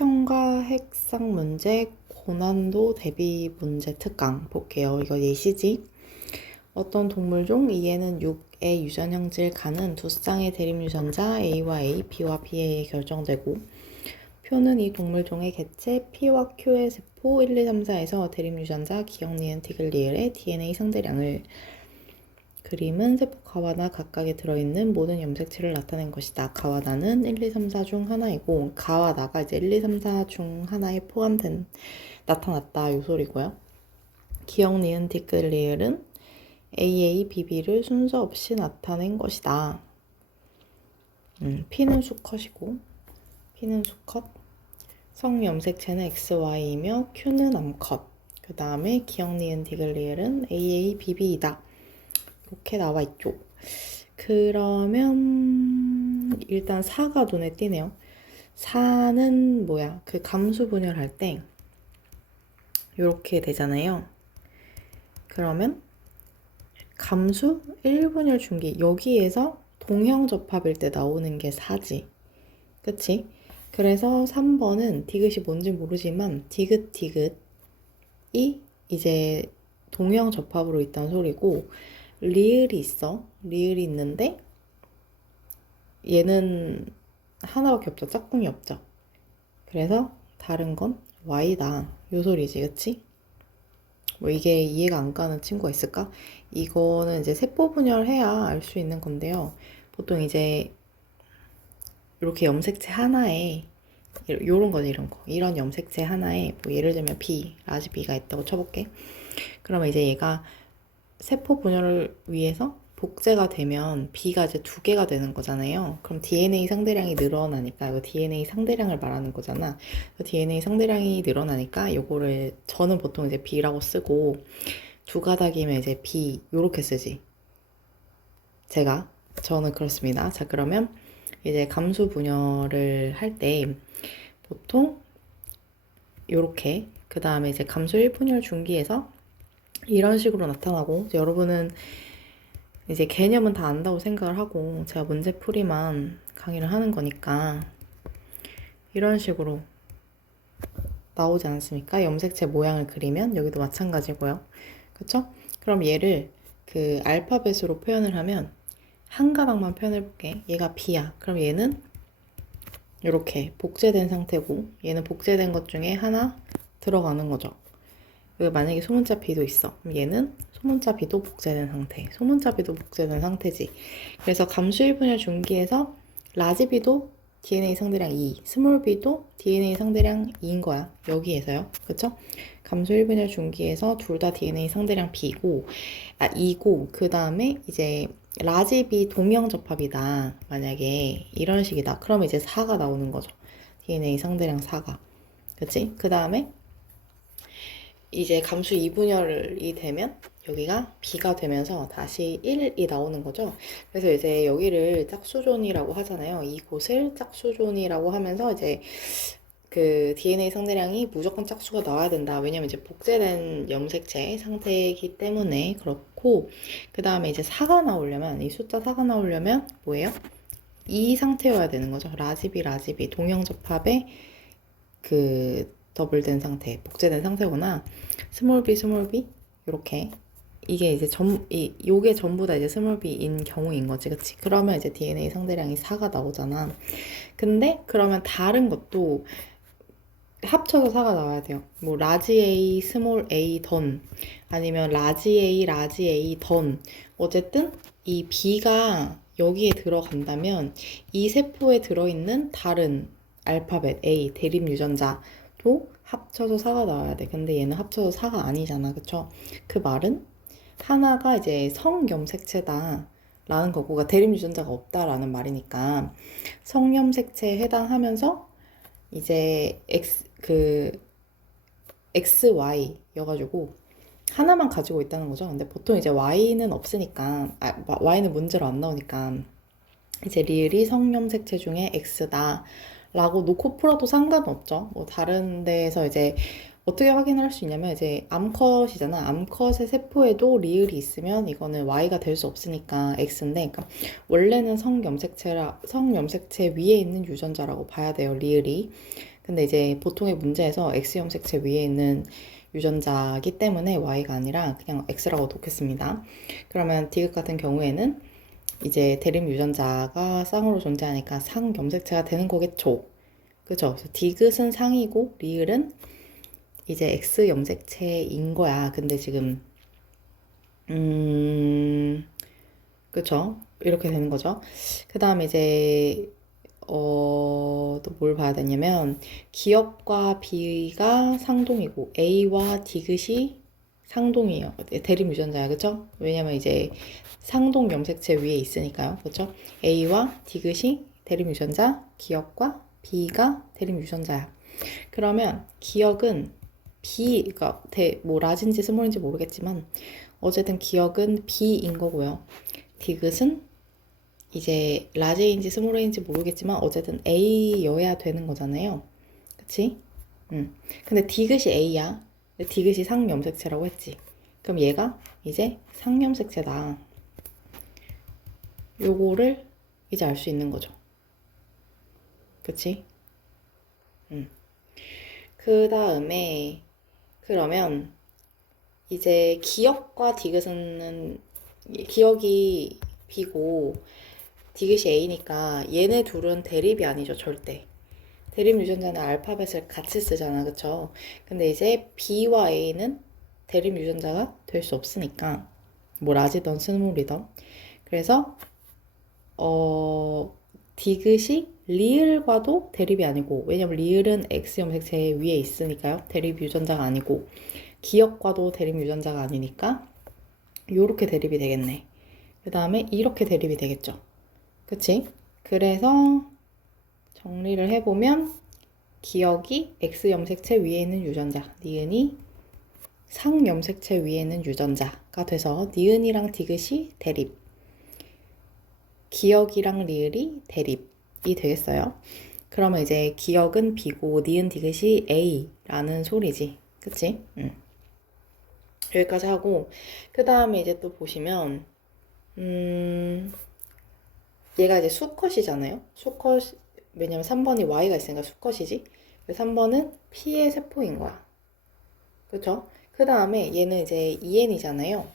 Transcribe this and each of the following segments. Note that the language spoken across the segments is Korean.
수학형과 핵상 문제 고난도 대비 문제 특강 볼게요. 이거 예시지? 어떤 동물종 E에는 6의 유전형질 가는 두 쌍의 대립유전자 A와 A, B와 B에 의해 결정되고 표는 이 동물종의 개체 P와 Q의 세포 1, 2, 3, 4에서 대립유전자 기억, 니은, 디귿, 리을의 DNA 상대량을 그림은 세포 가와나 각각에 들어있는 모든 염색체를 나타낸 것이다. 가와나는 1, 2, 3, 4 중 하나이고 가와나가 이제 1, 2, 3, 4 중 하나에 포함된 나타났다 요 소리고요. 기억, 니은, 디귿, 리을은 AA, BB를 순서 없이 나타낸 것이다. P는 수컷이고 P는 수컷, 성염색체는 XY이며 Q는 암컷. 그 다음에 기억, 니은, 디귿, 리을은 AA, BB이다. 이렇게 나와 있죠. 그러면 일단 4가 눈에 띄네요. 4는 뭐야? 그 감수 분열할 때 이렇게 되잖아요. 그러면 감수 1분열 중기 여기에서 동형접합일 때 나오는 게 4지. 그치? 그래서 3번은 디귿이 뭔지 모르지만 디귿이 이제 동형접합으로 있다는 소리고 리을이 있어. 리을이 있는데 얘는 하나밖에 없죠. 짝꿍이 없죠. 그래서 다른 건 Y다. 요 소리지, 그치? 뭐 이게 이해가 안 가는 친구가 있을까? 이거는 이제 세포 분열해야 알 수 있는 건데요. 보통 이제 이렇게 염색체 하나에 요런 거지, 이런 거. 이런 염색체 하나에 뭐 예를 들면 B, 라지 B가 있다고 쳐볼게. 그러면 이제 얘가 세포 분열을 위해서 복제가 되면 B가 이제 2개가 되는 거잖아요. 그럼 DNA 상대량이 늘어나니까 이거 DNA 상대량을 말하는 거잖아. DNA 상대량이 늘어나니까 요거를 저는 보통 이제 B라고 쓰고 두 가닥이면 이제 B 요렇게 쓰지. 저는 그렇습니다. 자, 그러면 이제 감수 분열을 할 때 보통 요렇게 그 다음에 이제 감수 1분열 중기에서 이런 식으로 나타나고 여러분은 이제 개념은 다 안다고 생각을 하고 제가 문제풀이만 강의를 하는 거니까 이런 식으로 나오지 않습니까? 염색체 모양을 그리면 여기도 마찬가지고요. 그쵸? 그럼 얘를 그 알파벳으로 표현을 하면 한 가닥만 표현해볼게. 얘가 B야. 그럼 얘는 이렇게 복제된 상태고 얘는 복제된 것 중에 하나 들어가는 거죠. 만약에 소문자 B도 있어. 그럼 얘는 소문자 B도 복제된 상태. 소문자 B도 복제된 상태지. 그래서 감수 1분열 중기에서 라지 B도 DNA 상대량 2, 스몰 b도 DNA 상대량 2인 거야. 여기에서요. 그쵸? 감수 1분열 중기에서 둘 다 DNA 상대량 B고, 2고, 그 다음에 이제 라지 B 동형접합이다. 만약에 이런 식이다. 그러면 이제 4가 나오는 거죠. DNA 상대량 4가. 그치? 그 다음에 이제 감수 2분열이 되면 여기가 B가 되면서 다시 1이 나오는 거죠. 그래서 이제 여기를 짝수존이라고 하잖아요. 이곳을 짝수존이라고 하면서 이제 그 DNA 상대량이 무조건 짝수가 나와야 된다. 왜냐면 이제 복제된 염색체 상태이기 때문에 그렇고, 그 다음에 이제 4가 나오려면, 이 숫자 4가 나오려면 뭐예요? 이 상태여야 되는 거죠. 라지비 동형접합의 그 더블된 상태, 복제된 상태거나 스몰 b 이렇게 이게 이제 요게 전부 다 이제 스몰 b인 경우인 거지, 그치? 그러면 이제 DNA 상대량이 4가 나오잖아. 근데 그러면 다른 것도 합쳐서 4가 나와야 돼요. 뭐 라지 A, 스몰 a 던 아니면 라지 A 던 어쨌든 이 B가 여기에 들어간다면 이 세포에 들어있는 다른 알파벳 A 대립 유전자도 합쳐서 4가 나와야 돼. 근데 얘는 합쳐서 4가 아니잖아. 그쵸? 그 말은 하나가 이제 성염색체다 라는 거고, 그러니까 대립 유전자가 없다라는 말이니까 성염색체에 해당하면서 이제 XY여가지고 하나만 가지고 있다는 거죠. 근데 보통 이제 Y는 없으니까, Y는 문제로 안 나오니까 이제 리을이 성염색체 중에 X다 라고 놓고 풀어도 상관없죠. 뭐 다른 데에서 이제 어떻게 확인을 할 수 있냐면 이제 암컷이잖아. 암컷의 세포에도 리을이 있으면 이거는 Y가 될 수 없으니까 X인데, 그러니까 원래는 성염색체 위에 있는 유전자라고 봐야 돼요, 리을이. 근데 이제 보통의 문제에서 X염색체 위에 있는 유전자기 때문에 Y가 아니라 그냥 X라고 놓겠습니다. 그러면 디귿 같은 경우에는 이제 대립 유전자가 쌍으로 존재하니까 상염색체가 되는 거겠죠. 그죠? 그래서 디귿은 상이고 리을은 이제 X 염색체인 거야. 근데 지금 그쵸? 이렇게 되는 거죠. 그 다음에 이제 또 뭘 봐야 되냐면 기역과 B가 상동이고 A와 디귿이 상동이에요. 대립 유전자야, 그쵸? 왜냐면 이제 상동 염색체 위에 있으니까요, 그쵸? A와 디귿이 대립 유전자, 기역과 B가 대립 유전자야. 그러면 기역은 B가 뭐 라진지 스몰인지 모르겠지만 어쨌든 기역은 B인 거고요. 디귿은 이제 라지인지 스몰인지 모르겠지만 어쨌든 A여야 되는 거잖아요. 그치? 근데 디귿이 A야. 디귿이 상염색체라고 했지. 그럼 얘가 이제 상염색체다. 요거를 이제 알 수 있는 거죠. 그치? 그 다음에 그러면 이제 기역과 디귿은 기역이 B고 디귿이 A니까 얘네 둘은 대립이 아니죠, 절대. 대립 유전자는 알파벳을 같이 쓰잖아, 그쵸? 근데 이제 B와 A는 대립 유전자가 될 수 없으니까 뭐 라지던 스몰이던 그래서 디귿이 리을과도 대립이 아니고 왜냐면 리을은 X 염색체 위에 있으니까요. 대립 유전자가 아니고 기역과도 대립 유전자가 아니니까 요렇게 대립이 되겠네. 그 다음에 이렇게 대립이 되겠죠. 그치? 그래서 정리를 해보면 기역이 X 염색체 위에 있는 유전자, 니은이 상 염색체 위에 있는 유전자가 돼서 니은이랑 디귿이 대립, 기역이랑 리을이 대립이 되겠어요. 그러면 이제 기역은 B고 니은 디귿이 A라는 소리지. 그치? 여기까지 하고 그 다음에 이제 또 보시면 얘가 이제 수컷이잖아요. 수컷 왜냐면 3번이 Y가 있으니까 수컷이지. 3번은 P의 세포인 거야. 그쵸? 그 다음에 얘는 이제 EN이잖아요.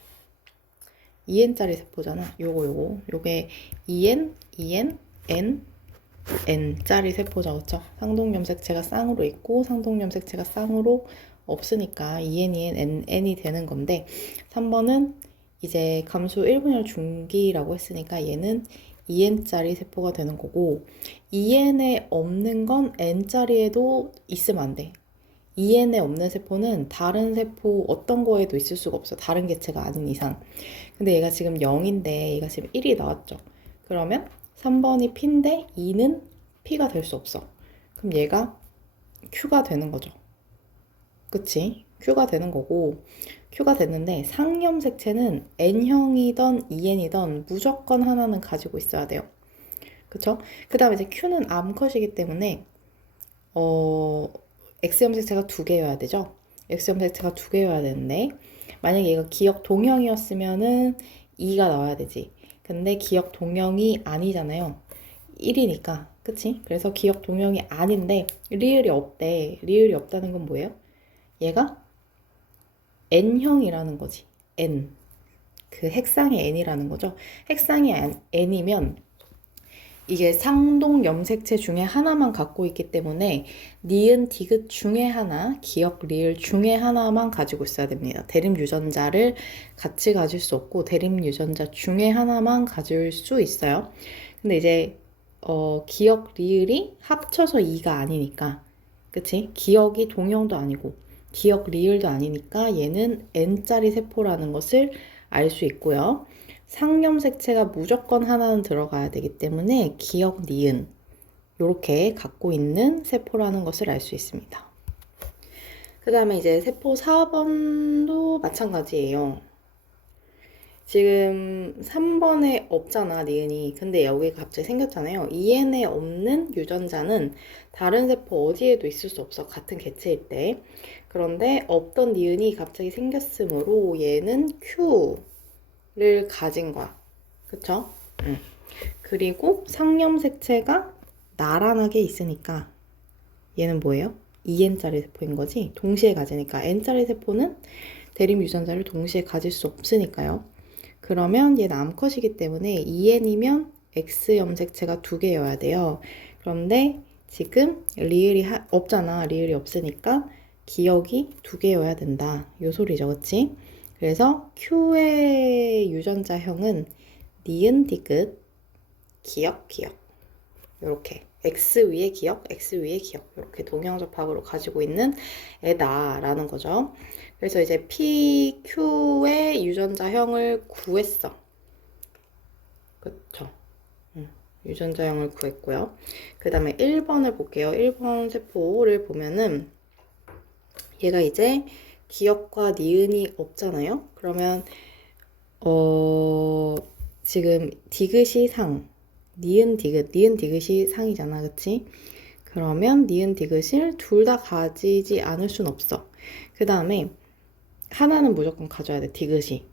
EN짜리 세포잖아. 요게 EN, N짜리 세포죠. 그쵸? 상동염색체가 쌍으로 있고 상동염색체가 쌍으로 없으니까 N이 되는 건데 3번은 이제 감수 1분열 중기라고 했으니까 얘는 EN짜리 세포가 되는 거고 EN에 없는 건 N짜리에도 있으면 안 돼. EN에 없는 세포는 다른 세포 어떤 거에도 있을 수가 없어. 다른 개체가 아닌 이상. 근데 얘가 지금 0인데 얘가 지금 1이 나왔죠. 그러면 3번이 P인데 2는 P가 될 수 없어. 그럼 얘가 Q가 되는 거죠. 그치? Q가 되는 거고 Q가 됐는데 상염색체는 N형이던 EN이던 무조건 하나는 가지고 있어야 돼요. 그쵸? 그 다음에 이제 Q는 암컷이기 때문에 X염색체가 두 개여야 되죠? X염색체가 두 개여야 되는데 만약에 얘가 기역 동형이었으면은 2가 나와야 되지. 근데 기역 동형이 아니잖아요. 1이니까. 그치? 그래서 기역 동형이 아닌데 리을이 없대. 리을이 없다는 건 뭐예요? 얘가 N형이라는 거지. N. 그 핵상이 N이라는 거죠. 핵상이 N이면 이게 상동 염색체 중에 하나만 갖고 있기 때문에 니은 디귿 중에 하나, 기역 리을 중에 하나만 가지고 있어야 됩니다. 대립 유전자를 같이 가질 수 없고 대립 유전자 중에 하나만 가질 수 있어요. 근데 이제 기역 리을이 합쳐서 2가 아니니까 그치? 기역이 동형도 아니고 기역 리을도 아니니까 얘는 N짜리 세포라는 것을 알 수 있고요. 상염색체가 무조건 하나는 들어가야 되기 때문에 기역 니은 이렇게 갖고 있는 세포라는 것을 알 수 있습니다. 그 다음에 이제 세포 4번도 마찬가지예요. 지금 3번에 없잖아, 니은이. 근데 여기가 갑자기 생겼잖아요. EN에 없는 유전자는 다른 세포 어디에도 있을 수 없어. 같은 개체일 때. 그런데 없던 니은이 갑자기 생겼으므로 얘는 Q를 가진 거야. 그쵸? 그리고 상염색체가 나란하게 있으니까 얘는 뭐예요? 2n짜리 세포인 거지? 동시에 가지니까 n짜리 세포는 대립 유전자를 동시에 가질 수 없으니까요. 그러면 얘는 암컷이기 때문에 2n이면 X 염색체가 2개여야 돼요. 그런데 지금 리을이 없잖아. 리을이 없으니까 기억이 2개여야 된다. 요 소리죠. 그치? 그래서 Q의 유전자형은 니은, 디귿, 기억, 기억. 이렇게 X 위에 기억, X 위에 기억 이렇게 동형접합으로 가지고 있는 애다라는 거죠. 그래서 이제 PQ의 유전자형을 구했어. 그쵸? 유전자형을 구했고요. 그 다음에 1번을 볼게요. 1번 세포를 보면은 얘가 이제 기억과 니은이 없잖아요. 그러면 지금 디귿이 상, 니은 디귿이 상이잖아. 그치? 그러면 니은 디귿을 둘 다 가지지 않을 순 없어. 그 다음에 하나는 무조건 가져야 돼. 디귿이.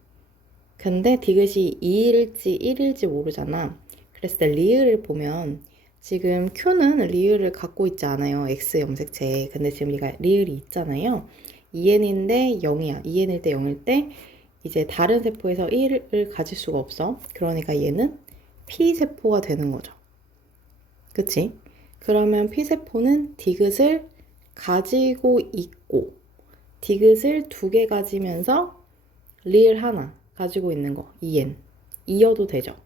근데 디귿이 2일지 1일지 모르잖아. 그래서 리을을 보면 지금 Q는 리을을 갖고 있지 않아요. X 염색체에. 근데 지금 얘가 리을이 있잖아요. 2n인데 0이야. 2n일 때 0일 때 이제 다른 세포에서 1을 가질 수가 없어. 그러니까 얘는 P세포가 되는 거죠. 그치? 그러면 P세포는 디귿을 가지고 있고 디귿을 2개 가지면서 리을 하나 가지고 있는 거 2n 이어도 되죠.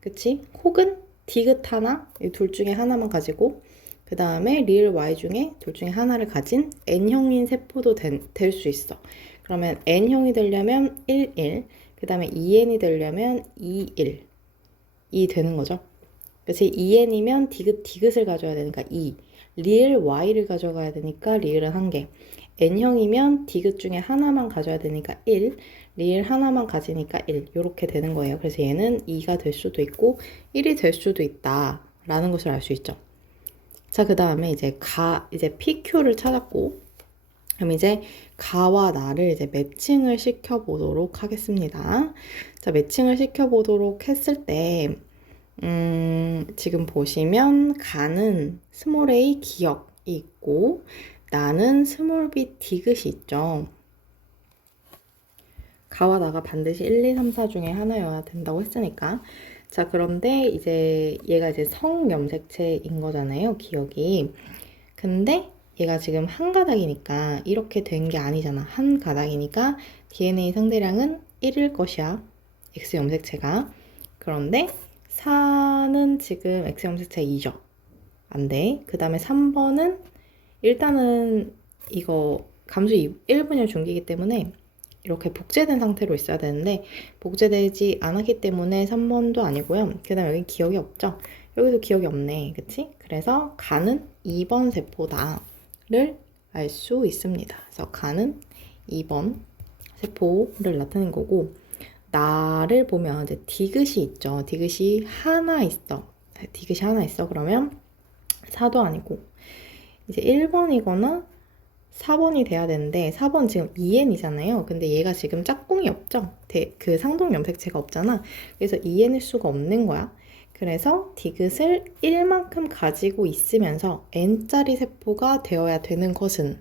그치? 혹은 디귿 하나 이 둘 중에 하나만 가지고 그 다음에 리을 y 중에 둘 중에 하나를 가진 n형인 세포도 될 수 있어. 그러면 n형이 되려면 1, 1, 그 다음에 2n이 되려면 2, 1 이 되는 거죠. 그래서 2n이면 디귿을 가져야 되니까 2, 리을 y를 가져가야 되니까 리을은 1개, n형이면 디귿 중에 하나만 가져야 되니까 1, 리을 하나만 가지니까 1 이렇게 되는 거예요. 그래서 얘는 2가 될 수도 있고 1이 될 수도 있다 라는 것을 알 수 있죠. 자, 그 다음에 이제 PQ를 찾았고 그럼 이제 가와 나를 이제 매칭을 시켜보도록 하겠습니다. 자, 매칭을 시켜보도록 했을 때 지금 보시면 가는 스몰 a 기억이 있고 나는 스몰 b 디귿이 있죠. 가와 나가 반드시 1, 2, 3, 4 중에 하나여야 된다고 했으니까. 자, 그런데 이제 얘가 이제 성염색체인 거잖아요, 기억이. 근데 얘가 지금 한 가닥이니까 이렇게 된 게 아니잖아. 한 가닥이니까 DNA 상대량은 1일 것이야. X 염색체가. 그런데 4는 지금 X 염색체 2죠. 안 돼. 그 다음에 3번은 일단은 이거 감수 1분열 중기이기 때문에 이렇게 복제된 상태로 있어야 되는데 복제되지 않았기 때문에 3번도 아니고요. 그 다음에 여기 기억이 없죠. 여기도 기억이 없네. 그치? 그래서 가는 2번 세포다를 알 수 있습니다. 그래서 가는 2번 세포를 나타낸 거고 나를 보면 이제 디귿이 있죠. 디귿이 하나 있어. 디귿이 하나 있어. 그러면 4도 아니고 이제 1번이거나 4번이 돼야 되는데 4번 지금 2n이잖아요. 근데 얘가 지금 짝꿍이 없죠. 그 상동 염색체가 없잖아. 그래서 2n일 수가 없는 거야. 그래서 디귿을 1만큼 가지고 있으면서 n짜리 세포가 되어야 되는 것은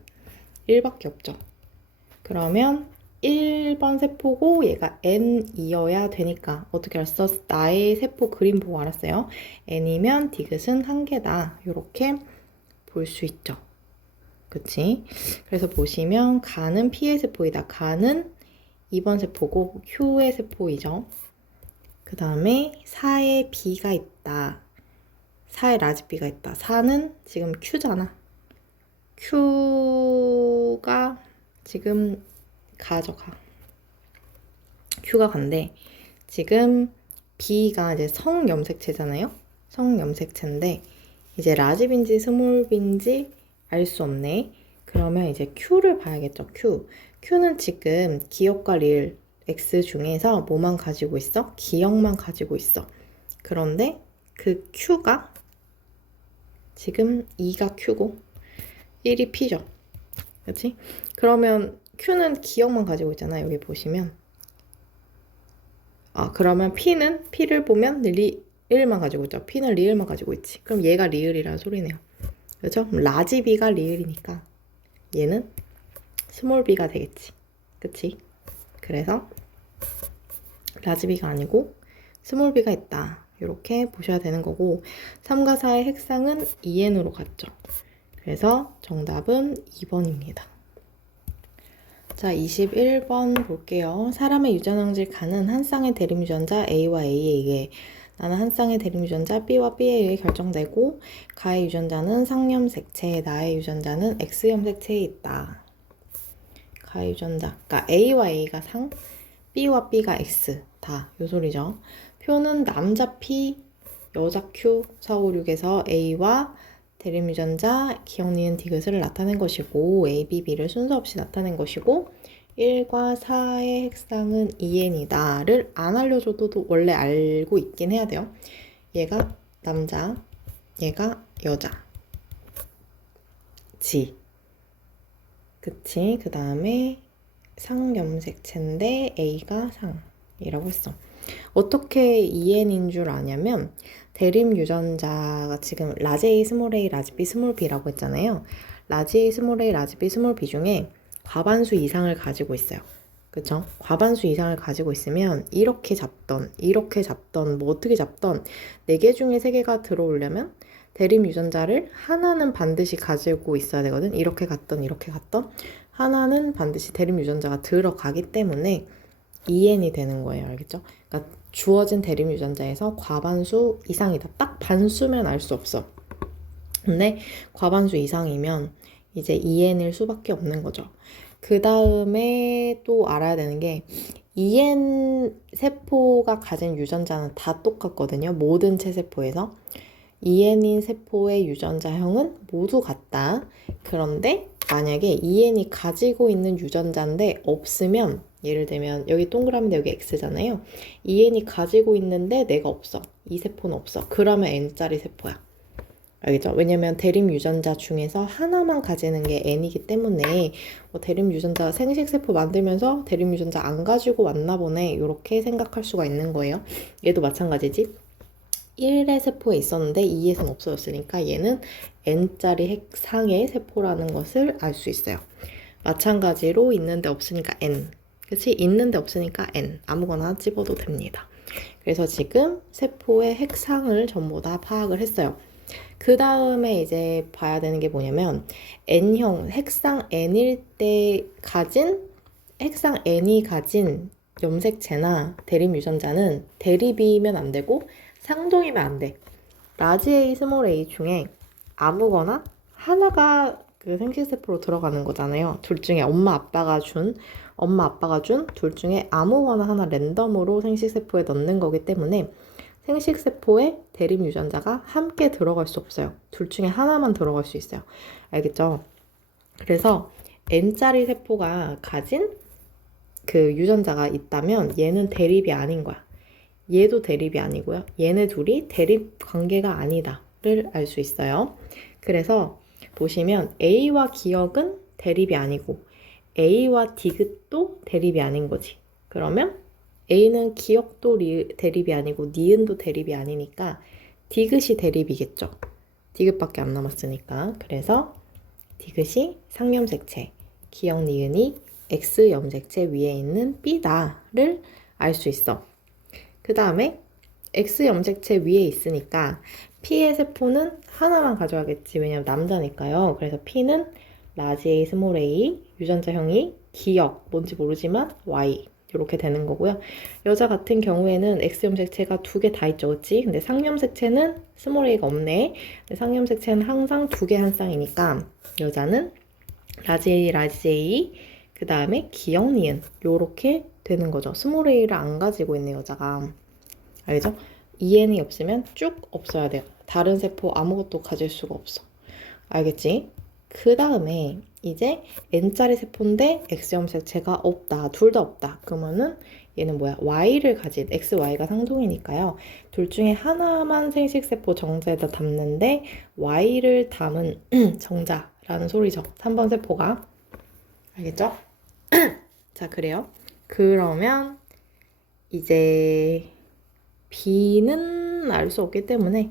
1밖에 없죠. 그러면 1번 세포고 얘가 n이어야 되니까 어떻게 알았어? 나의 세포 그림 보고 알았어요. n이면 디귿은 1개다. 이렇게 볼 수 있죠. 그치? 그래서 보시면 가는 P의 세포이다. 가는 2번 세포고 Q의 세포이죠. 그 다음에 4에 B가 있다. 4에 라지 B가 있다. 4는 지금 Q잖아. Q가 지금 가져가. Q가 간데 지금 B가 이제 성염색체잖아요. 성염색체인데 이제 라지 B인지 스몰 B인지 알 수 없네. 그러면 이제 Q를 봐야겠죠. Q는 지금 기억과 리을 X 중에서 뭐만 가지고 있어? 기억만 가지고 있어. 그런데 그 Q가 지금 2가 Q고 1이 P죠. 그치? 그러면 Q는 기억만 가지고 있잖아. 여기 보시면. 그러면 P를 보면 리을만 가지고 있죠. P는 리을만 가지고 있지. 그럼 얘가 리을이라는 소리네요. 그죠? 라지 B가 리을이니까 얘는 스몰 b가 되겠지. 그치? 그래서 라지 B가 아니고 스몰 b가 있다. 이렇게 보셔야 되는 거고 3과 4의 핵상은 2n으로 같죠. 그래서 정답은 2번입니다. 자, 21번 볼게요. 사람의 유전왕질 가는 한 쌍의 대립유전자 A와 A에 의해 나는 한 쌍의 대립유전자 B와 B에 의해 결정되고 가의 유전자는 상염색체, 나의 유전자는 X염색체에 있다. 가의 유전자, 그러니까 A와 A가 상, B와 B가 X 다 요 소리죠. 표는 남자 P, 여자 Q, 4, 5, 6에서 A와 대립유전자 기억, 니은, 디귿을 나타낸 것이고 A, B, B를 순서 없이 나타낸 것이고 1과 4의 핵상은 2n이다를 안 알려줘도 원래 알고 있긴 해야 돼요. 얘가 남자, 얘가 여자, 지. 그치? 그 다음에 상염색체인데 A가 상이라고 했어. 어떻게 EN인 줄 아냐면 대립 유전자가 지금 라지 A, 스몰 a, 라지 B, 스몰 b라고 했잖아요. 라지 A, 스몰 a, 라지 B, 스몰 b 중에 과반수 이상을 가지고 있어요. 그쵸? 과반수 이상을 가지고 있으면 이렇게 잡던, 뭐 어떻게 잡던 4개 중에 3개가 들어오려면 대립 유전자를 하나는 반드시 가지고 있어야 되거든. 이렇게 갔던 하나는 반드시 대립 유전자가 들어가기 때문에 EN이 되는 거예요. 알겠죠? 그러니까 주어진 대립 유전자에서 과반수 이상이다. 딱 반수면 알 수 없어. 근데 과반수 이상이면 이제 EN일 수밖에 없는 거죠. 그 다음에 또 알아야 되는 게 EN 세포가 가진 유전자는 다 똑같거든요. 모든 체세포에서. EN인 세포의 유전자형은 모두 같다. 그런데 만약에 EN이 가지고 있는 유전자인데 없으면 예를 들면 여기 동그라미인데 여기 X잖아요. EN이 가지고 있는데 내가 없어. 이 세포는 없어. 그러면 N짜리 세포야. 알겠죠? 왜냐면 대립 유전자 중에서 하나만 가지는 게 N이기 때문에 대립 유전자 생식세포 만들면서 대립 유전자 안 가지고 왔나 보네. 이렇게 생각할 수가 있는 거예요. 얘도 마찬가지지. 1의 세포에 있었는데 2에선 없어졌으니까 얘는 N짜리 핵상의 세포라는 것을 알 수 있어요. 마찬가지로 있는데 없으니까 N. 그치? 있는데 없으니까 N. 아무거나 집어도 됩니다. 그래서 지금 세포의 핵상을 전부 다 파악을 했어요. 그 다음에 이제 봐야 되는 게 뭐냐면 N형, 핵상 N일 때 가진, 핵상 N이 가진 염색체나 대립 유전자는 대립이면 안 되고 상동이면 안 돼. 라지 A, 스몰 a 중에 아무거나 하나가 그 생식세포로 들어가는 거잖아요. 둘 중에 엄마 아빠가 준 둘 중에 아무거나 하나 랜덤으로 생식세포에 넣는 거기 때문에 생식세포에 대립 유전자가 함께 들어갈 수 없어요. 둘 중에 하나만 들어갈 수 있어요. 알겠죠? 그래서 N짜리 세포가 가진 그 유전자가 있다면 얘는 대립이 아닌 거야. 얘도 대립이 아니고요. 얘네 둘이 대립 관계가 아니다를 알 수 있어요. 그래서 보시면 A와 기억은 대립이 아니고 A와 디귿도 대립이 아닌 거지. 그러면 A는 기억도 대립이 아니고 니은도 대립이 아니니까 디귿이 대립이겠죠. 디귿밖에 안 남았으니까. 그래서 디귿이 상염색체, 기억 니은이 X염색체 위에 있는 B다를 알 수 있어. 그 다음에 X염색체 위에 있으니까 P의 세포는 하나만 가져가겠지. 왜냐면 남자니까요. 그래서 P는 라지 A, 스몰 a, 유전자형이 기억, 뭔지 모르지만 Y 이렇게 되는 거고요. 여자 같은 경우에는 X염색체가 2개 다 있죠. 그치? 근데 상염색체는 스몰 a가 없네. 근데 상염색체는 항상 2개 한 쌍이니까 여자는 라지 A, 라지 A, 그 다음에 기억, 니은 요렇게 되는 거죠. 스몰 a를 안 가지고 있는 여자가. 알죠? EN이 없으면 쭉 없어야 돼요. 다른 세포 아무것도 가질 수가 없어. 알겠지? 그 다음에 이제 N짜리 세포인데 X염색체가 없다. 둘 다 없다. 그러면은 얘는 뭐야? Y를 가진, XY가 상동이니까요. 둘 중에 하나만 생식세포 정자에다 담는데 Y를 담은 정자라는 소리죠. 3번 세포가. 알겠죠? 자, 그래요. 그러면 이제 B는 알 수 없기 때문에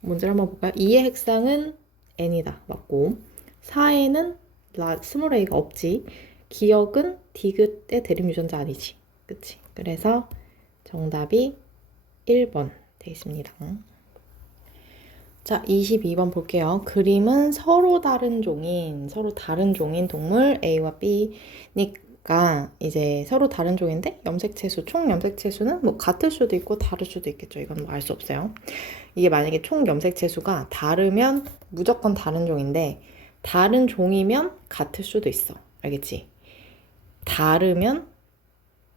문제를 한번 볼까요? 2의 핵상은 n이다. 맞고 4에는 스몰 a가 없지. 기억은 디귿의 대립 유전자 아니지. 그치? 그래서 정답이 1번 돼 있습니다. 자, 22번 볼게요. 그림은 서로 다른 종인 동물 A와 B니까 이제 서로 다른 종인데 염색체수, 총 염색체수는 뭐 같을 수도 있고 다를 수도 있겠죠. 이건 뭐 알 수 없어요. 이게 만약에 총 염색체수가 다르면 무조건 다른 종인데 다른 종이면 같을 수도 있어. 알겠지?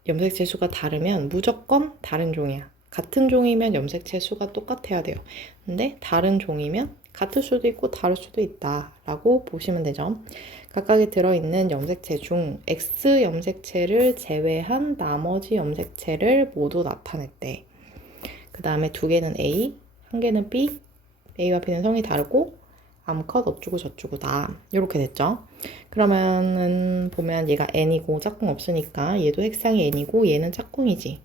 염색체수가 다르면 무조건 다른 종이야. 같은 종이면 염색체 수가 똑같아야 돼요. 근데 다른 종이면 같을 수도 있고 다를 수도 있다 라고 보시면 되죠. 각각에 들어있는 염색체 중 X 염색체를 제외한 나머지 염색체를 모두 나타냈대. 그 다음에 2개는 A, 1개는 B, A와 B는 성이 다르고 암컷 어쩌고 저쩌고다 이렇게 됐죠. 그러면은 보면 얘가 N이고 짝꿍 없으니까 얘도 색상이 N이고 얘는 짝꿍이지.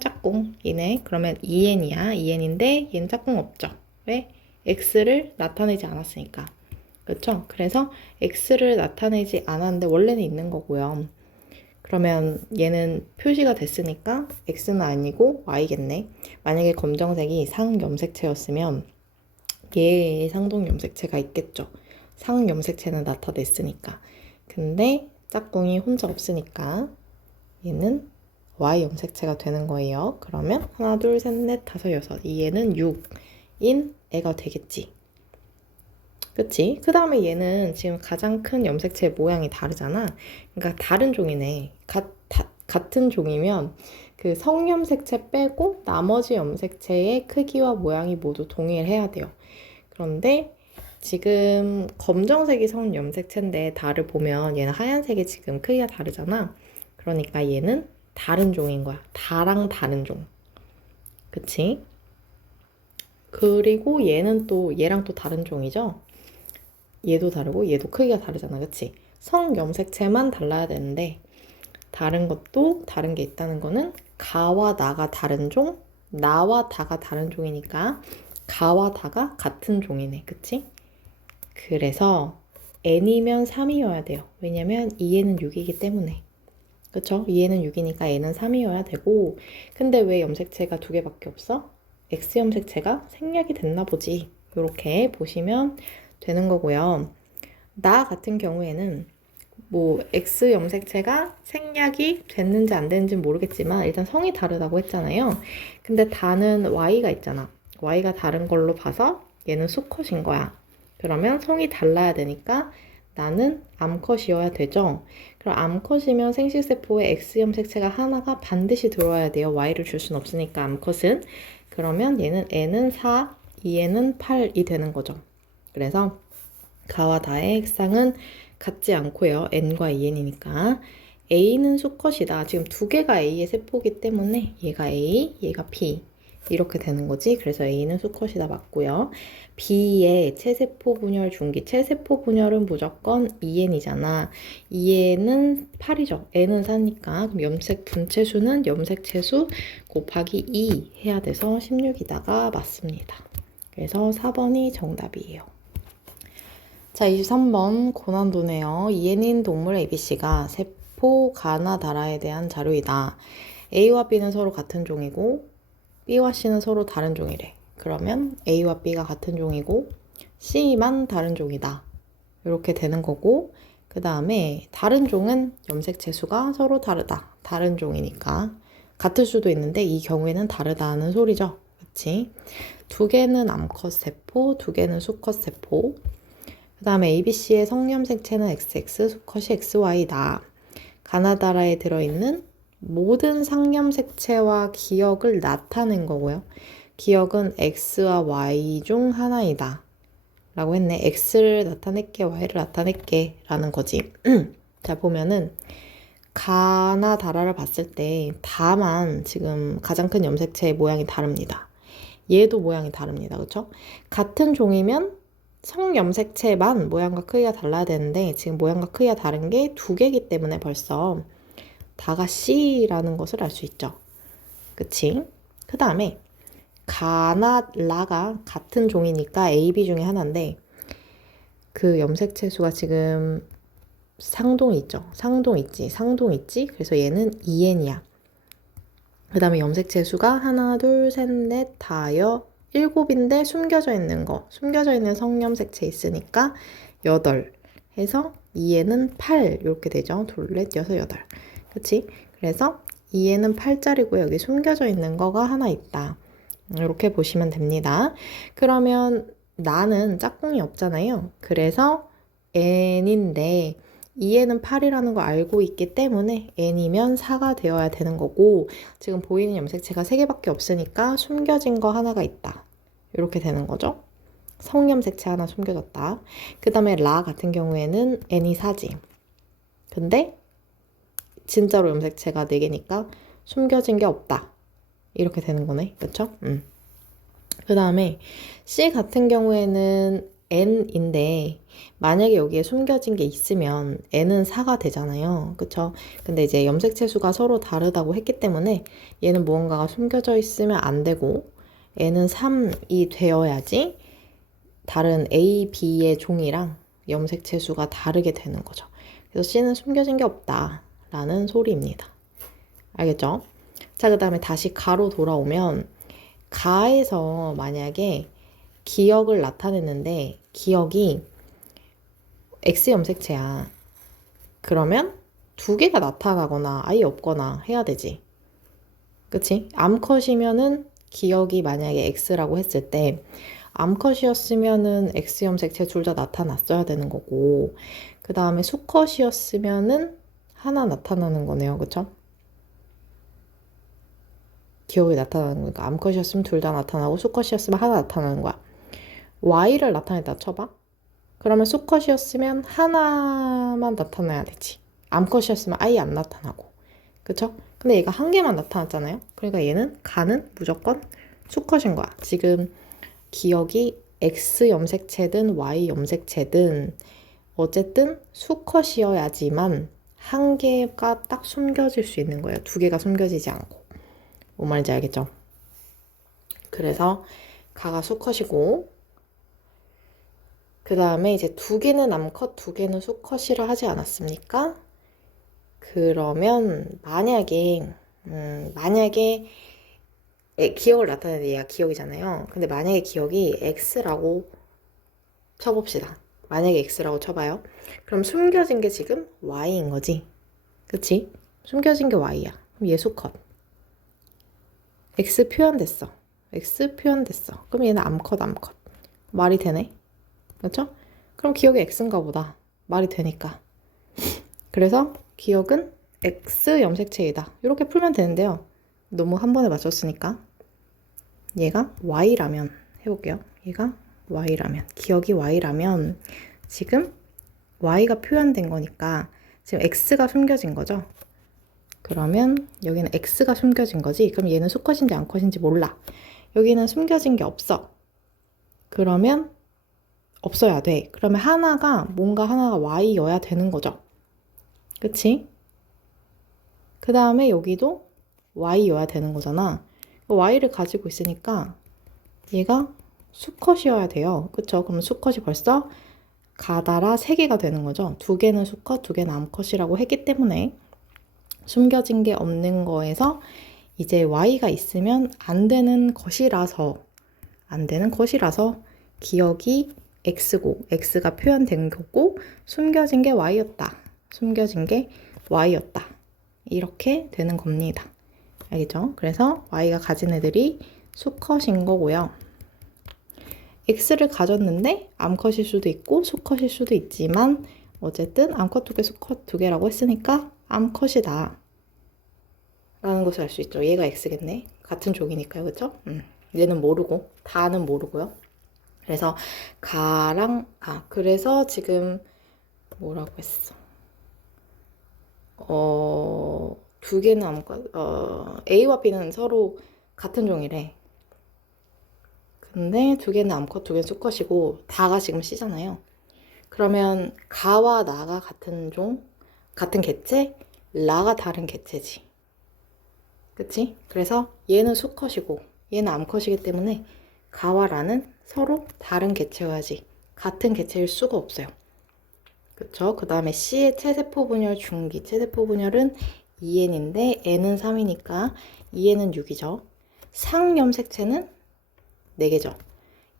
짝꿍이네. 그러면 2N이야. 2N인데 얘는 짝꿍 없죠. 왜? X를 나타내지 않았으니까. 그렇죠? 그래서 X를 나타내지 않았는데 원래는 있는 거고요. 그러면 얘는 표시가 됐으니까 X는 아니고 Y겠네. 만약에 검정색이 상염색체였으면 얘의 상동 염색체가 있겠죠. 상 염색체는 나타냈으니까. 근데 짝꿍이 혼자 없으니까 얘는 Y 염색체가 되는 거예요. 그러면 하나, 둘, 셋, 넷, 다섯, 여섯. 이 얘는 6인 애가 되겠지. 그치? 그 다음에 얘는 지금 가장 큰 염색체 모양이 다르잖아. 그러니까 다른 종이네. 같은 종이면 그 성염색체 빼고 나머지 염색체의 크기와 모양이 모두 동일해야 돼요. 그런데 지금 검정색이 성염색체인데 달을 보면 얘는 하얀색이 지금 크기가 다르잖아. 그러니까 얘는 다른 종인 거야. 다랑 다른 종. 그치? 그리고 얘는 또 얘랑 또 다른 종이죠. 얘도 다르고 얘도 크기가 다르잖아. 그치? 성염색체만 달라야 되는데 다른 것도 다른 게 있다는 거는 가와 나가 다른 종, 나와 다가 다른 종이니까 가와 다가 같은 종이네. 그치? 그래서 n이면 3이어야 돼요. 왜냐면 2에는 6이기 때문에. 그쵸? 2에는 6이니까 n은 3이어야 되고 근데 왜 염색체가 2개밖에 없어? X 염색체가 생략이 됐나 보지. 이렇게 보시면 되는 거고요. 나 같은 경우에는 뭐 X 염색체가 생략이 됐는지 안 됐는지 모르겠지만 일단 성이 다르다고 했잖아요. 근데 다는 Y가 있잖아. Y가 다른 걸로 봐서 얘는 수컷인 거야. 그러면 성이 달라야 되니까 나는 암컷이어야 되죠. 그럼 암컷이면 생식세포에 X 염색체가 하나가 반드시 들어와야 돼요. Y를 줄 수는 없으니까 암컷은. 그러면 얘는 N은 4, 2N은 8이 되는 거죠. 그래서 가와 다의 색상은 같지 않고요. N과 2N이니까. A는 수컷이다. 지금 2개가 A의 세포기 때문에 얘가 A, 얘가 P. 이렇게 되는 거지. 그래서 A는 수컷이다 맞고요. B의 체세포 분열 중기. 체세포 분열은 무조건 2N이잖아. 2N은 8이죠. N은 4니까. 그럼 염색 분체수는 염색체수 곱하기 2 해야 돼서 16이다가 맞습니다. 그래서 4번이 정답이에요. 자, 23번 고난도네요. 이해는 동물 ABC가 세포 가나다라에 대한 자료이다. A와 B는 서로 같은 종이고 B와 C는 서로 다른 종이래. 그러면 A와 B가 같은 종이고 C만 다른 종이다. 이렇게 되는 거고 그 다음에 다른 종은 염색체 수가 서로 다르다. 다른 종이니까 같을 수도 있는데 이 경우에는 다르다는 소리죠. 그치? 2개는 암컷 세포, 2개는 수컷 세포. 그 다음에 ABC의 성염색체는 XX, 수컷이 XY다. 가나다라에 들어있는 모든 상염색체와 기억을 나타낸 거고요. 기억은 X와 Y 중 하나이다. 라고 했네. X를 나타낼게, Y를 나타낼게 라는 거지. 자, 보면은 가나다라를 봤을 때 다만 지금 가장 큰 염색체의 모양이 다릅니다. 얘도 모양이 다릅니다. 그쵸? 같은 종이면 성염색체만 모양과 크기가 달라야 되는데 지금 모양과 크기가 다른 게 2개이기 때문에 벌써 다가 C라는 것을 알 수 있죠. 그치? 그 다음에 가나, 라가 같은 종이니까 A, B 중에 하나인데 그 염색체 수가 지금 상동이 있죠. 상동 있지. 상동 있지. 그래서 얘는 2n이야. 그 다음에 염색체 수가 하나, 둘, 셋, 넷, 다여, 7인데 숨겨져 있는 거. 숨겨져 있는 성염색체 있으니까 8 해서 2에는 8 이렇게 되죠. 둘, 넷, 여섯, 여덟. 그치? 그래서 2에는 8짜리고 여기 숨겨져 있는 거가 하나 있다. 이렇게 보시면 됩니다. 그러면 나는 짝꿍이 없잖아요. 그래서 n인데 2에는 8이라는 거 알고 있기 때문에 n이면 4가 되어야 되는 거고 지금 보이는 염색체가 3개밖에 없으니까 숨겨진 거 하나가 있다. 이렇게 되는 거죠. 성염색체 하나 숨겨졌다. 그 다음에 라 같은 경우에는 n이 4지. 근데 진짜로 염색체가 4개니까 숨겨진 게 없다. 이렇게 되는 거네. 그쵸? 그 다음에 C 같은 경우에는 n인데 만약에 여기에 숨겨진 게 있으면 n은 4가 되잖아요. 그쵸? 근데 이제 염색체 수가 서로 다르다고 했기 때문에 얘는 무언가가 숨겨져 있으면 안 되고 n은 3이 되어야지 다른 A, B의 종이랑 염색체 수가 다르게 되는 거죠. 그래서 C는 숨겨진 게 없다 라는 소리입니다. 알겠죠? 자, 그 다음에 다시 가로 돌아오면 가에서 만약에 기억을 나타냈는데 기억이 X 염색체야. 그러면 2개가 나타나거나 아예 없거나 해야 되지. 그치? 암컷이면은 기억이 만약에 X라고 했을 때 암컷이었으면은 X 염색체 둘 다 나타났어야 되는 거고 그 다음에 수컷이었으면은 하나 나타나는 거네요. 그쵸? 기억이 나타나는 거니까 암컷이었으면 둘 다 나타나고 수컷이었으면 하나 나타나는 거야. Y를 나타냈다 쳐봐. 그러면 수컷이었으면 하나만 나타나야 되지. 암컷이었으면 아예 안 나타나고. 그쵸? 근데 얘가 한 개만 나타났잖아요. 그러니까 얘는 가는 무조건 수컷인 거야. 지금 기억이 X 염색체든 Y 염색체든 어쨌든 수컷이어야지만 한 개가 딱 숨겨질 수 있는 거예요. 2개가 숨겨지지 않고. 뭔 말인지 알겠죠? 그래서 가가 수컷이고 그 다음에 이제 2개는 암컷, 2개는 수컷이라 하지 않았습니까? 그러면 만약에 기억을 나타내는 얘가 기억이잖아요. 근데 만약에 기억이 X라고 쳐봅시다. 만약에 X라고 쳐봐요. 그럼 숨겨진 게 지금 Y인 거지. 그치? 숨겨진 게 Y야. 그럼 얘 수컷. X 표현됐어. X 표현됐어. 그럼 얘는 암컷. 말이 되네. 그렇죠? 그럼 기억이 X인가 보다. 말이 되니까. 그래서 기억은 X 염색체이다. 이렇게 풀면 되는데요. 너무 한 번에 맞췄으니까. 얘가 Y라면 해볼게요. 얘가 Y라면 기억이 Y라면 지금 Y가 표현된 거니까 지금 X가 숨겨진 거죠. 그러면 여기는 X가 숨겨진 거지. 그럼 얘는 수컷인지 암컷인지 몰라. 여기는 숨겨진 게 없어. 그러면 없어야 돼. 그러면 뭔가 하나가 Y여야 되는 거죠. 그치? 그 다음에 여기도 Y여야 되는 거잖아. Y를 가지고 있으니까 얘가 수컷이어야 돼요. 그쵸? 그럼 수컷이 벌써 가달아 3개가 되는 거죠. 2개는 수컷, 2개는 암컷이라고 했기 때문에 숨겨진 게 없는 거에서 이제 Y가 있으면 안 되는 것이라서 기억이 X고 X가 표현된 거고 숨겨진 게 Y였다. 이렇게 되는 겁니다. 알겠죠? 그래서 Y가 가진 애들이 수컷인 거고요. X를 가졌는데 암컷일 수도 있고 수컷일 수도 있지만 어쨌든 암컷 2개, 수컷 2개라고 했으니까 암컷이다 라는 것을 알 수 있죠. 얘가 X겠네. 같은 족이니까요. 그쵸? 얘는 모르고 다는 모르고요. 그래서 그래서 지금 뭐라고 했어? 2개는 암컷, A와 B는 서로 같은 종이래. 근데 2개는 암컷, 2개는 수컷이고 다가 지금 C잖아요. 그러면 가와 나가 같은 종, 같은 개체, 라가 다른 개체지. 그치? 그래서 얘는 수컷이고 얘는 암컷이기 때문에 가와 라는 서로 다른 개체여야지 같은 개체일 수가 없어요. 그쵸? 그 다음에 C의 체세포 분열 중기. 체세포 분열은 2N인데 N은 3이니까 2N은 6이죠. 상염색체는 4개죠.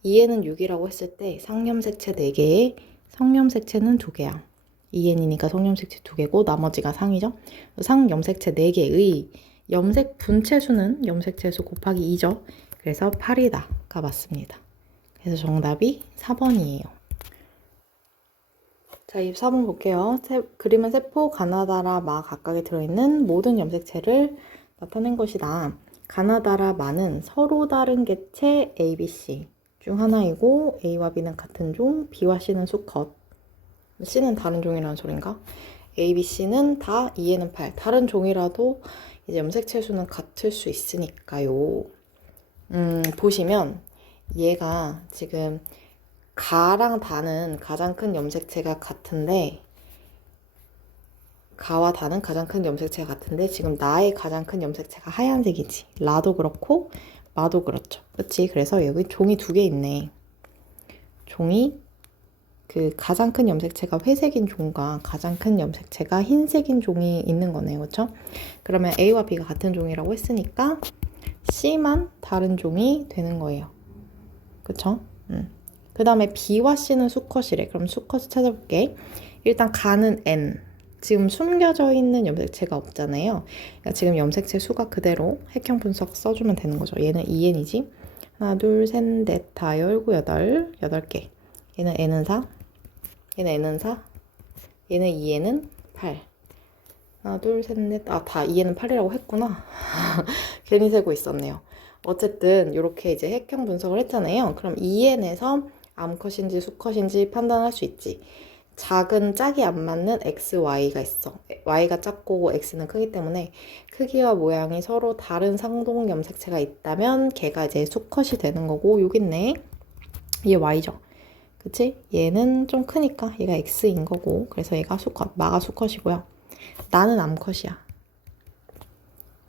2N은 6이라고 했을 때 상염색체 4개에 성염색체는 2개야. 2N이니까 성염색체 2개고 나머지가 상이죠. 상염색체 4개의 염색 분체수는 염색체 수 곱하기 2죠. 그래서 8이다가 맞습니다. 그래서 정답이 4번이에요. 자, 24번 볼게요. 그림은 세포, 가나다라, 마 각각에 들어있는 모든 염색체를 나타낸 것이다. 가나다라, 마는 서로 다른 개체 A, B, C 중 하나이고 A와 B는 같은 종, B와 C는 수컷. C는 다른 종이라는 소린가? A, B, C는 다 2에는 8. 다른 종이라도 이제 염색체 수는 같을 수 있으니까요. 보시면 얘가 지금 가랑 다는 가장 큰 염색체가 같은데 가와 다는 가장 큰 염색체가 같은데 지금 나의 가장 큰 염색체가 하얀색이지. 라도 그렇고 마도 그렇죠. 그치? 그래서 여기 종이 2개 있네. 종이 그 가장 큰 염색체가 회색인 종과 가장 큰 염색체가 흰색인 종이 있는 거네요. 그렇죠? 그러면 A와 B가 같은 종이라고 했으니까 C만 다른 종이 되는 거예요. 그쵸? 그 다음에 B와 C는 수컷이래. 그럼 수컷을 찾아볼게. 일단 가는 N. 지금 숨겨져 있는 염색체가 없잖아요. 그러니까 지금 염색체 수가 그대로 핵형 분석 써주면 되는 거죠. 얘는 2N이지. 하나, 둘, 셋, 넷, 다, 열고, 여덟. 8개. 얘는 N은 4. 얘는 N은 4. 얘는 2N은 8. 하나, 둘, 셋, 넷. 다 2N은 8이라고 했구나. 괜히 세고 있었네요. 어쨌든 이렇게 이제 핵형 분석을 했잖아요. 그럼 2N에서 암컷인지 수컷인지 판단할 수 있지. 작은 짝이 안 맞는 X, Y가 있어. Y가 작고 X는 크기 때문에 크기와 모양이 서로 다른 상동 염색체가 있다면 걔가 이제 수컷이 되는 거고 여기 있네. 얘 Y죠. 그치? 얘는 좀 크니까 얘가 X인 거고 그래서 얘가 수컷, 마가 수컷이고요. 나는 암컷이야.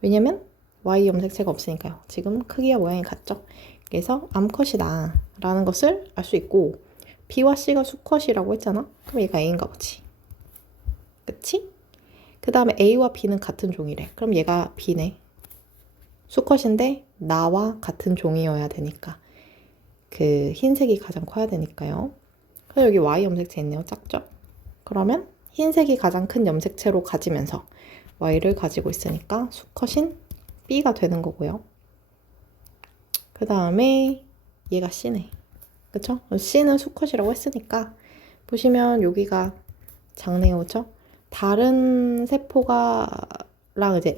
왜냐면 Y 염색체가 없으니까요. 지금 크기와 모양이 같죠? 그래서 암컷이다 라는 것을 알 수 있고 B와 C가 수컷이라고 했잖아? 그럼 얘가 A인가 보지. 그치? 그 다음에 A와 B는 같은 종이래. 그럼 얘가 B네. 수컷인데 나와 같은 종이어야 되니까 그 흰색이 가장 커야 되니까요. 그래서 여기 Y 염색체 있네요. 작죠? 그러면 흰색이 가장 큰 염색체로 가지면서 Y를 가지고 있으니까 수컷인 B가 되는 거고요. 그 다음에 얘가 C네. 그쵸? C는 수컷이라고 했으니까 보시면 여기가 작네요. 그쵸? 다른 세포가랑 이제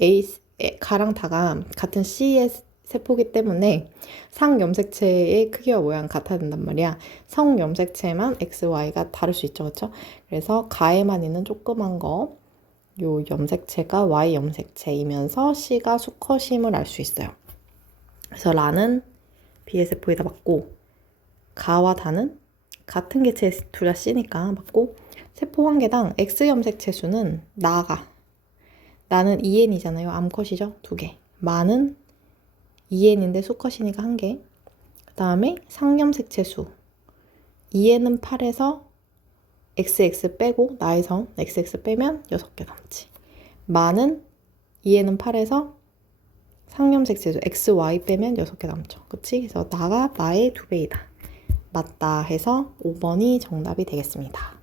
가랑 다가 같은 C의 세포기 때문에 상염색체의 크기와 모양 같아야 된단 말이야. 성염색체만 X, Y가 다를 수 있죠. 그쵸? 그래서 가에만 있는 조그만 거 요 염색체가 Y 염색체이면서 C가 수컷임을 알 수 있어요. 그래서 라는 B의 세포에다 맞고 가와 다는 같은 개체에 둘 다 C니까 맞고 세포 한 개당 X 염색체 수는 나가 나는 2N이잖아요. 암컷이죠. 2개. 마는 2N인데 수컷이니까 1개. 그 다음에 상염색체 수 2N은 8에서 XX 빼고 나에서 XX 빼면 6개 남지. 마는 2N은 8에서 상염색체 수 XY 빼면 6개 남죠. 그치? 그래서 나가 마의 2배이다. 맞다 해서 5번이 정답이 되겠습니다.